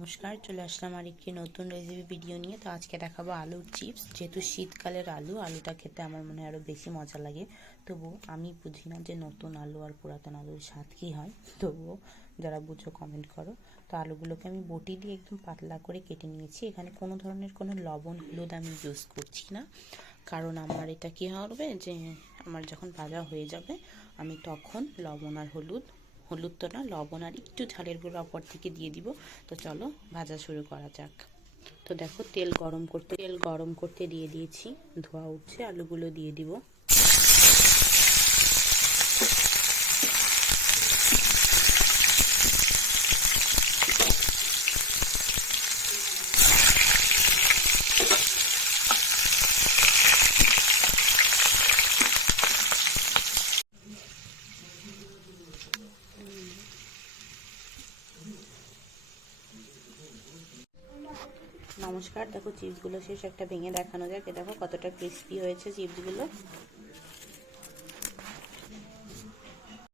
নমস্কার, চলে আসলাম আর একটি নতুন রেসিপি ভিডিও নিয়ে। তো আজকে দেখাবো আলুর চিপস যেহেতু শীতকালের আলু, আলুটা খেতে আমার মনে হয় আরও বেশি মজা লাগে। তবুও আমি বুঝি না যে নতুন আলু আর পুরাতন আলুর স্বাদ কী হয়। তবুও যারা বুঝো কমেন্ট করো। তো আলুগুলোকে আমি বটি দিয়ে একদম পাতলা করে কেটে নিয়েছি। এখানে কোনো ধরনের কোনো লবণ, হলুদ আমি ইউজ করছি না। কারণ আমার এটা কী হবে যে, আমার যখন ভাজা হয়ে যাবে, আমি তখন লবণ আর হলুদ হলুদ তো না, লবণ আর একটু ঝালের গুঁড়ো অপর থেকে দিয়ে দিব। তো চলো, ভাজা শুরু করা যাক। তো দেখো, তেল গরম করতে, তেল গরম করতে দিয়ে দিয়েছি। ধোয়া উঠছে, আলুগুলো দিয়ে দিব। নমস্কার। দেখো চিপসগুলো শেষ একটা ভেঙে দেখানো যাক। দেখো কতটা ক্রিস্পি হয়েছে চিপসগুলো।